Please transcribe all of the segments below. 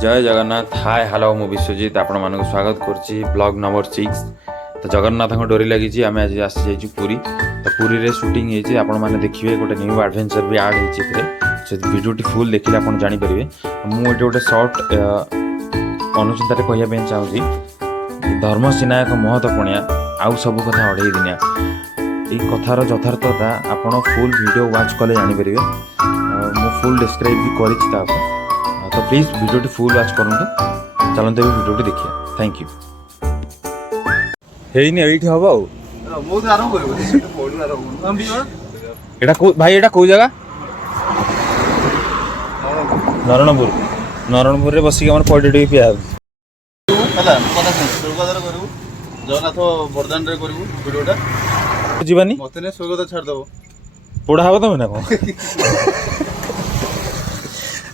जय Jagannath hi hello मु विश्वजित आपण मानक स्वागत करछि ब्लॉग नंबर 6। तो जगन्नाथ को डोरी लगी आम आज आसी जाइए पुरी। तो पुरी रे शूटिंग होती आपण मैंने देखिए गोटे न्यू एडवेंचर भी आड होती भिडियोटी फुल देखिए आप जानीपर। मुझे गोटे सर्ट अनुचिंतार कहवाई चाहूँगी धर्मसेना एक महत्वपूर्ण आउ सब कथा अढ़ई दिनिया ये कथार यथार्थता आपण फुल वीडियो वाच कले जानीपर। मु फुल डिस्क्राइब भी कर तो प्लीज वीडियो फुल वाच करूँ। चलते वीडियो देखिए। Thank you. हेनी ये हम भाई एटा कौ जगह नरणपुर नरणपुर रे बसिक हमर पॉइंट टी पिया जगन्नाथ बरदान रे करू वीडियोटा जीवानी मते ने स्वर्गदा छाड़ दबो पोड़ा हबो तमे ना को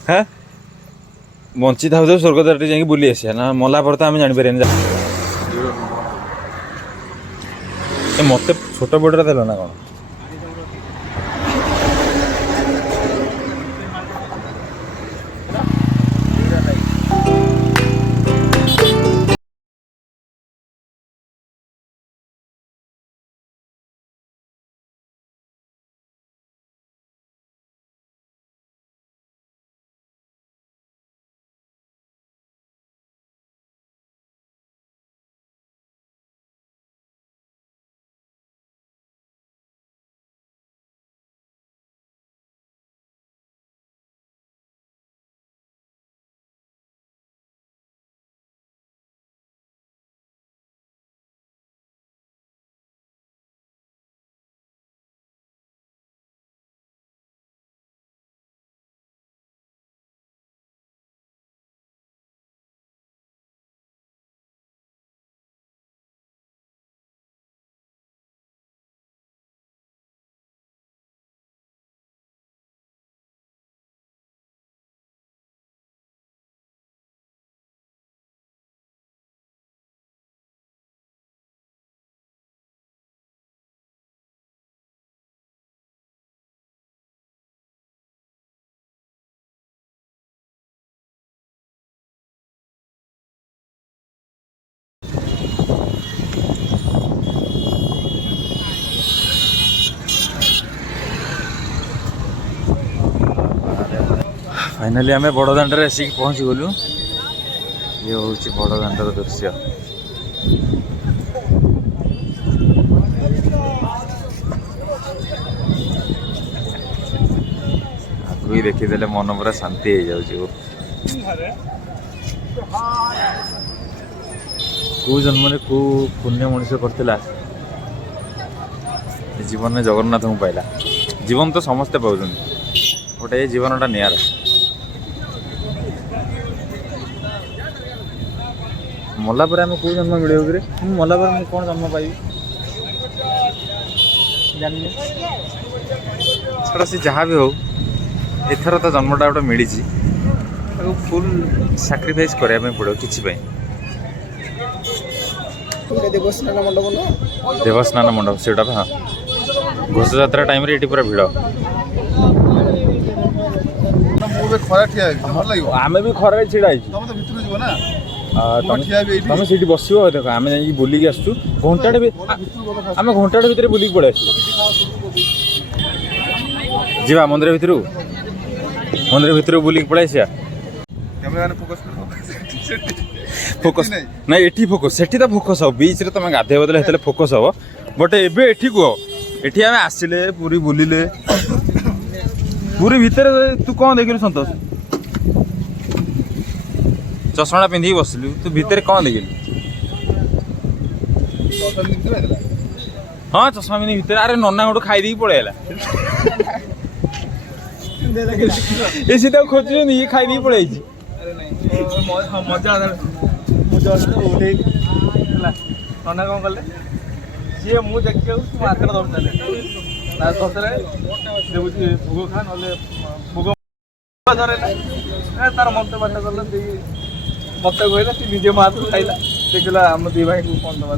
हां बंची था स्वर्गदार जाकि बुली आसिया ना मला पर आम जापर मत छोट बोर्डर देल ना कौन फाइनाली आम बड़दाण्ड आसिक पहुँची गलु। ये हूँ बड़दाण्डर दृश्य। आगु ही देखीदे मन पूरा शांति हो जाऊँ। कौ जन्म कौ पुण्य मनुष्य करथिला जीवन में जगन्नाथ को पाइला। जीवन तो समस्ते पाँच गोटे जीवनटा निरा मला पर आम कौ जन्म मिले कि मला पर कौन जन्म पाइबी जानी छड़ा सी जहाँ भी हो एथर तो जन्मटा गोटे मिली फुल सैक्रिफाइस करने पड़ो किसी देवस्नान मंडप से हाँ घोष यात्रा टाइम रे पूरा भिड़ आम भी खरा छिड़ा तुम सीट बस देख आम जा बुलिक आसु घंटाटे भी आम घंटाटे भितर बुलिक पड़े आस जा मंदिर भितर बुलिक पड़े आसिया फोकस ना ये फोकस से तो फोकस हम बीच रे तुम गाधे बदले हेतले फोकस हम बट एबे एठी कह एठी आम आसिले पूरी बुलिले पूरी भितर तू कौन देखिलु संतोष चश्मा पिंधि बसलु तू भितर कौन देखिलु हाँ चश्मा पिंधि भितर अरे नन्ना गोटे खाई पड़े ये सीधा खोजु ये खाई पड़े मजा उठे नना कौन कले सी मुझे देखिए हाथ धरते भोग खा ना भोग धरे तार मत बात कल मत कहला सी निजे हाथ खाइला देखला आम दी भाई को कौन दबा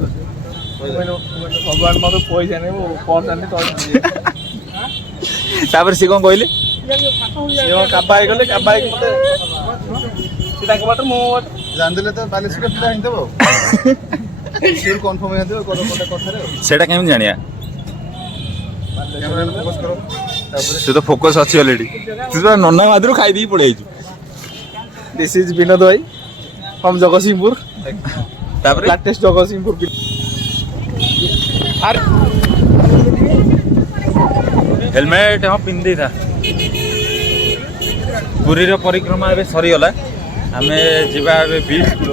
भगवान मत पैसा नहीं पर्स आनी तो सी कौन कहले काबा गले काबा मत ସେ ତାଙ୍କ ବାଟ ମୋ ବାଟ ଜାଣିଦେଲେ ତ ବାଲେଶ୍ୱର ପିଲା ହେଇଥିବ ସିଓର କନଫର୍ମ ହେଇଥିବ ଗୋଟେ କଥାରେ ଆଉ ସେଇଟା କେମିତି ଜାଣିବା? କ୍ୟାମେରା ଫୋକସ୍ କର ତାପରେ ସେ ତ ଫୋକସ୍ ଅଛି ଅଲରେଡି। ତୁ ତ ନନା ମାଦରୁ ଖାଇଦେଇକି ପଳେଇ ଆଇଛୁ। दिस इज विनोद भाई फ्रॉम जगतसिंहपुर ତାପରେ लेटेस्ट जगतसिंहपुर अरे हेलमेट हाँ पिंधि था। पुरीर परिक्रमा ए सरीगला आम जा बीच कूल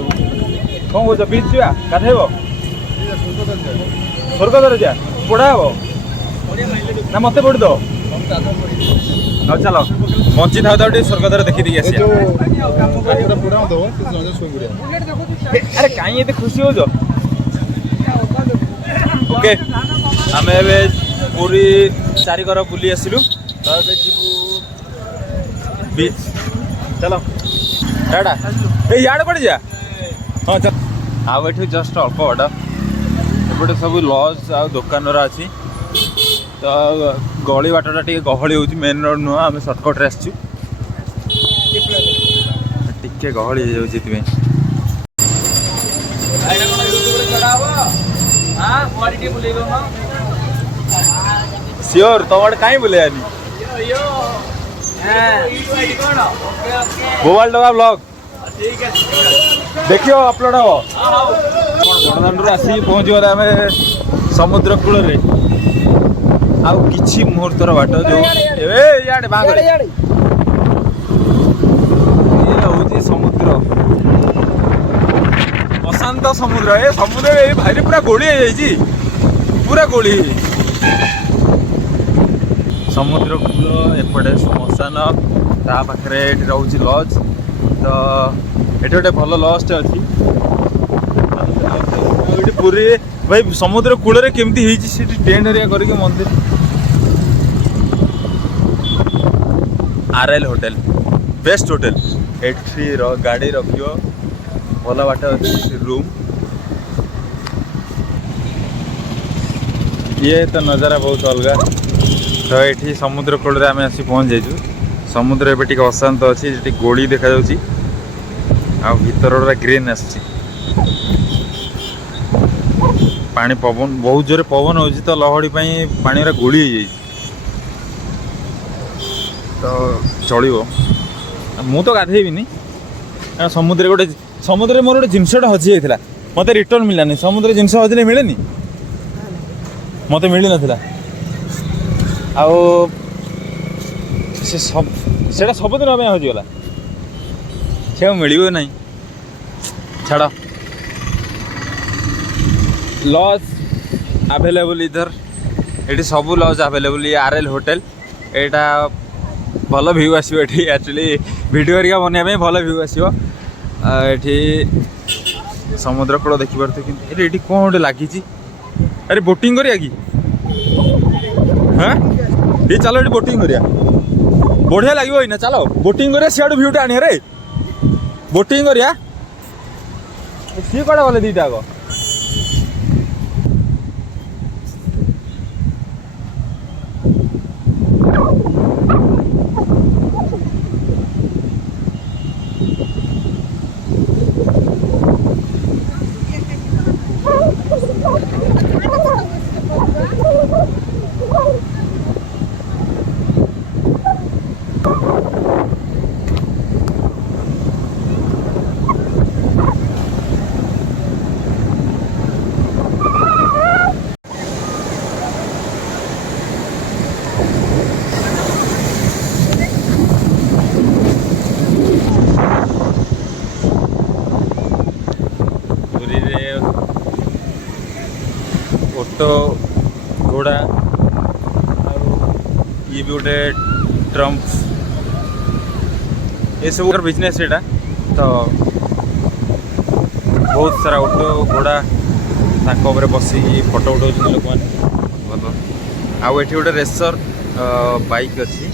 कौन कौच बीच जा गाधेब स्वर्गद्वार जा पढ़ा हे ना मत पढ़ी दो चलो बंची था स्वर्गद्वार देखी दी आस ପୁରା ଦବ ସେ ଶୋଇ ପଡ଼ିଆ अरे कहीं ये खुशी हो जो ओके आम ए पूरी चारिकर बुली आसलु तो ए जीवु बीच चलो टाटा ए याड पड़ जा हाँ चल आउ एठी जस्ट अल्प बाट एपटे सब लज आ दुकान अच्छी तो गली बाटटा टे गहली हो मेन रोड नुह आम सर्टकट रे आसचु टिके गहली हो जाए सियोर तुम आड़े कहीं बुलेनी मोबाइल डबा ब्लॉग देखियो अपलोड हम बड़दाण्डु आसिक पहुँचो आम समुद्र कूल आउ किछि मुहूर्तर बाट जो इे बाघ हूँ समुद्र अशांत समुद्र ए समुद्र ए भाई पूरा गोली पूरा गोली समुद्र कूल एपटे श्मशान ता पाखे रोचे लज तो ये गोटे भल लजटे अच्छी पूरी भाई समुद्र कूल केमती टेंट हरिया करके मंदिर RL होटेल बेस्ट होटेल एठी गाड़ी रखियो भल बाट अच्छी रूम ये तो नज़ारा बहुत अलग तो ये समुद्र कूल आम आसी पहुँच जाइए समुद्र एबे टिके अशांत अच्छी गोली देखा जाउची आ भीतर ग्रीन आसी पानी पवन बहुत जोरे पवन हो तो लहड़ी पानी गोली हो जाए तो चलो मु तो गाधेबी समुद्र गोटे समुद्र मोर गोटे जिनसटा हजि जाता मत रिटर्न मिलानी समुद्र जिनस हजिले मिले मत मिल ना आउ से सबुदिन हजिगला से मिल ना छाड़ लज आवेलेबल इधर ये सब लज आवेलेबल RL होटेल यहाँ भल व्यू आसो एक्चुअली वीडियो हरिका बनवाई भल व्यू आसो ये समुद्र कूल देखिपे कि ये कौन गोटे लगी अरे बोटिंग करिया कि हाँ ये चलो ये बोटिंग करिया बढ़िया लगे ना चलो बोटिंग करिया सियाड़ू भ्यूटा आने रे बोटिंग करिया सी कड़ा गले दीटा आग ओटो घोड़ा ये भी गोटे ट्रम्प ये सब बिजनेस एटा तो बहुत सारा ओटो घोड़ा बसी फोटो उठाऊँ लोक मैंने भल आउ ये गोटे रेसर बाइक अच्छी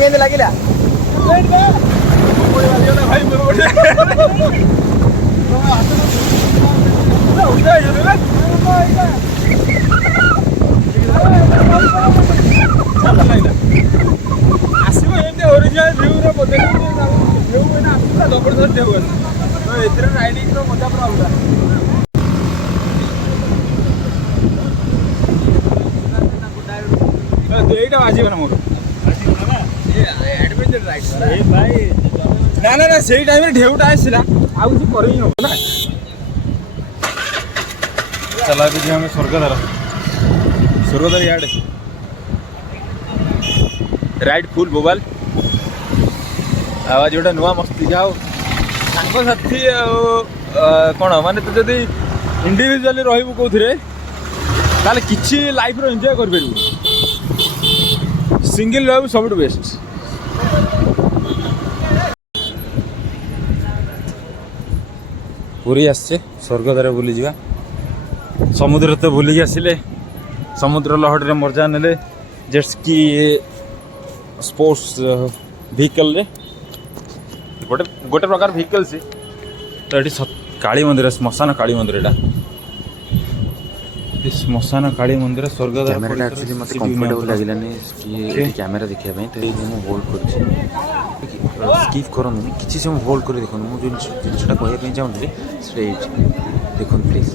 କେମିତି ଲାଗିଲା? ଭାଇ ଆସିବ ଏମିତି ଓରିଜିନାଲ ଭିୟୁରେ ବୋଧେ ଭିୟୁ ଏଇନା ଆସିଲା ଜବରଦସ୍ତ ଢେଉ ଅଛି ତ ଏଥିରେ ରାଇଡିଂର ମଜା ପୁରା ଅଲଗା। ଏଇଟା ବାଜିବ ନା ମୋର ନା ନା ନା ସେଇ ଟାଇମରେ ଢେଉଟା ଆସିଲା ଆଉ କିଛି କରି ହିଁ ହବ ନା। चला भी जी हमें स्वर्गद्वार यार्ड राइड फुल बोबाल आज गोटे नुआ मस्ती जाओ सांगसाथी कौन माने तो जदि इंडिविजुअली रहबू कौथिरे ताले किछि लाइफ रो एंजॉय कर परबू सिंगल रहबू सब बेस्ट। पूरी आसছে स्वर्गद्वार बुली जीवा समुद्र तो बुलिक आसिले समुद्र लहड़ी मजा ने जेट्सकी स्पोर्ट्स व्हीकल रे गोटे गोटे प्रकार व्हीकल सी तो ये काली मंदिर श्मशान काली मंदिर एटा श्मशान काली मंदिर स्वर्गद्वार कैमेरा एक्चुअली मत कंफर्टेबल लागलानी कि एठी कैमेरा देखिया पई तो मु होल्ड करछि स्किप करनु किछि समय होल्ड कर देखनु मु जो जिनसटा कहया पई चाहूली स्ट्रेट देखन प्लीज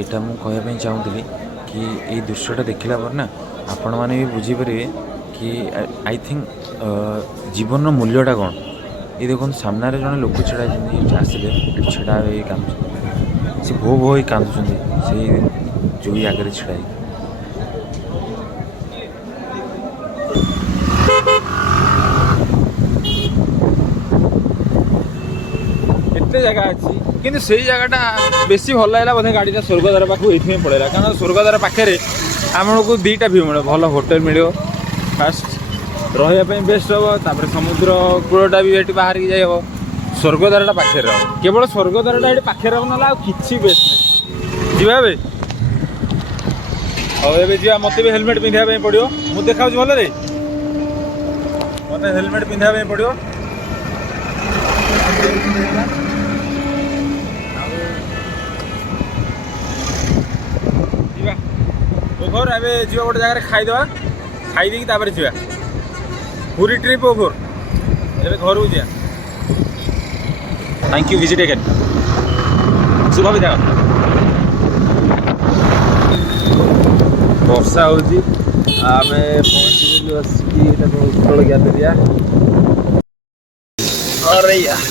एटा मु कहया पई चाहूली कि ए दृश्यटा देखला पर ना आपण माने भी बुझी परिबे कि आई थिंक जीवन रो मूल्यटा कोन ये देखो सामने रे जने लोक छडा आसिले छडा काम से भो भो ही कांदुचंदी से जो ही आगे छड़ाई एते जगह अच्छी किंतु से जगहटा बेसी भल लागला बोधे गाड़ीटा स्वर्गद्वार पाखु एथि पड़ेला कारण स्वर्गद्वार पाखे आमको दुईटा व्यू मिले भल होटेल मिले फास्ट रही बेस्ट हम तापर समुद्र कूलटा भी ये बाहर की जाइब स्वर्गद्वारटा पाखे रह केवल स्वर्गद्वारटा ये पाखे रह ना कि बेस्ट नहीं जीवा बे और ये जी मत भी हेलमेट पिंधा पड़ो मुझे देखा भल रे मत हेलमेट पिंधा पड़ो ओभर ए जी गोटे जगह खाईदे खाई तापर जा पूरी ट्रिप ओभर ए घर को जा थैंक यू विजिट अगेन शुभ विदाय। वर्षा होची आमे पहुंची आसिकी एटा तो उत्कल गैलेरिया अरे यार